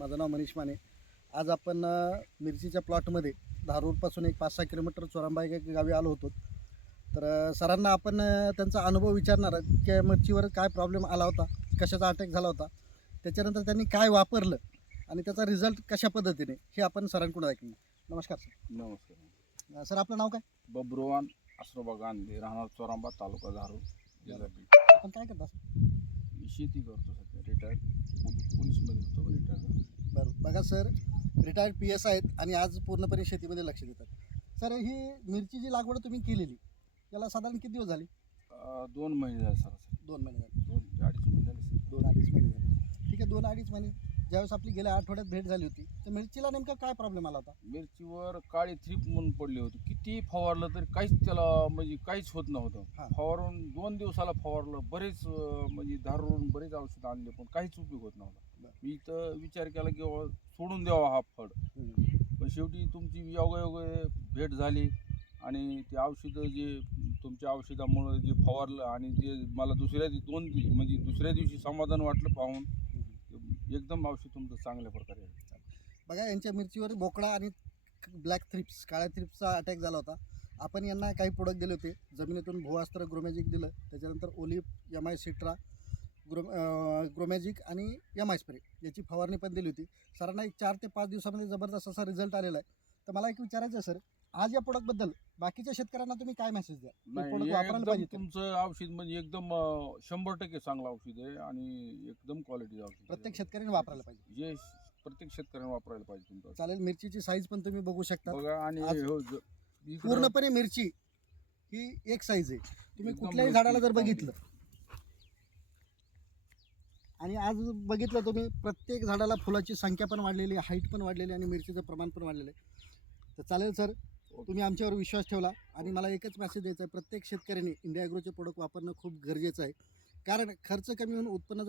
माझं नाव मनीष माने. आज आपण मिरचीच्या प्लॉटमध्ये धारूरपासून एक 5-6 किलोमीटर चोरांबा या गावी आलो होतो. तर सरांना आपण त्यांचा अनुभव विचारणार आहे की मिरचीवर काय प्रॉब्लेम आला होता, कशाचा अटॅक झाला होता, त्याच्यानंतर त्यांनी काय वापरलं आणि त्याचा रिझल्ट कशा पद्धतीने हे आपण सरांकडून ऐकणार. नमस्कार सर. नमस्कार. सर आपलं नाव काय? बब्रुवान आसरोबा गांधी, राहणार चोरांबा, तालुका धारूर, जिल्हा बीड. आपण काय करता सर? मी शेती करतो सध्या, रिटायर्ड पोलीसमध्ये होतो, रिटायर झालो. बरं, बघा सर, रिटायर्ड PS आहेत आणि आज पूर्णपणे शेतीमध्ये लक्ष देतात. सर ही मिरची जी लागवड तुम्ही केलेली याला साधारण किती दिवस झाले? 2 महिने झाले सरासरी. 2 महिने झाले. 2 ते 2.5 महिने झाले सर. 2-2.5 महिने झाले. ठीक आहे, 2-2.5 महिने. ज्यावेळेस आपली गेल्या आठवड्यात भेट झाली होती तर मिरचीला नेमका काय प्रॉब्लेम आला होता? मिरचीवर काळी थ्रीप म्हणून पडली होती. किती फवारलं तरी काहीच त्याला म्हणजे काहीच होत नव्हतं. हां. फवारून 2 दिवसाला फवारलं, बरेच म्हणजे धारूरून बरेच औषधं आणले पण काहीच उपयोग होत नव्हता. बरं. मी तर विचार केला की बाबा सोडून द्यावा हा फळ, पण शेवटी तुमची योगायोगे भेट झाली आणि ते औषधं जे तुमच्या औषधामुळे जे फवारलं आणि जे मला दुसऱ्या दिवशी समाधान वाटलं पाहून, एकदम औषध तुमचं चांगल्या प्रकारे आहे. बघा, यांच्या मिरचीवर बोकडा आणि ब्लॅक थ्रिप्स, काळ्या थ्रिप्सचा अटॅक झाला होता. आपण यांना काही प्रोडक्ट दिले होते. जमिनीतून भूअस्त्र ग्रोमॅजिक दिलं, त्याच्यानंतर ओलिप, MI सिट्रा, ग्रोमॅजिक आणि MI स्प्रे याची फवारणी पण दिली होती. सरांना एक 4 ते 5 दिवसामध्ये जबरदस्त असा रिझल्ट आलेला आहे. तर मला एक विचारायचं आहे सर, आज या प्रोडक्टबद्दल बाकीच्या शेतकऱ्यांना तुम्ही काय मेसेज द्या? नाही, प्रोडक्ट हे वापरायला एकदम पाहिजे ते. तुमचं औषध म्हणजे एकदम 100% चांगलं औषध आहे आणि एकदम क्वालिटीचं औषध आहे. प्रत्येक शेतकऱ्याने वापरायला पाहिजे. जे प्रत्येक शेतकऱ्याने वापरायला पाहिजे तुमचं. चालेल. मिरचीची साईज पण तुम्ही बघू शकता. बघा आणि आज इकडं पूर्णपणे मिरची ही एक साईज आहे. तुम्ही एकदम कुठल्याही मिरची झाडाला जर चांगली. बघितलं आणि आज बघितलं तुम्ही, प्रत्येक झाडाला फुलाची संख्या पण वाढलेली आहे, हाईट पण वाढलेली आहे आणि मिरचीचं प्रमाण पण वाढलेलं आहे. तर चालेल सर, तुम्ही आमच्यावर विश्वास ठेवला आणि मला एकच मेसेज द्यायचा आहे, प्रत्येक शेतकऱ्यांनी इंडिया ॲग्रोचे प्रोडक्ट वापरणं खूप गरजेचं आहे. कारण खर्च कमी होऊन उत्पन्न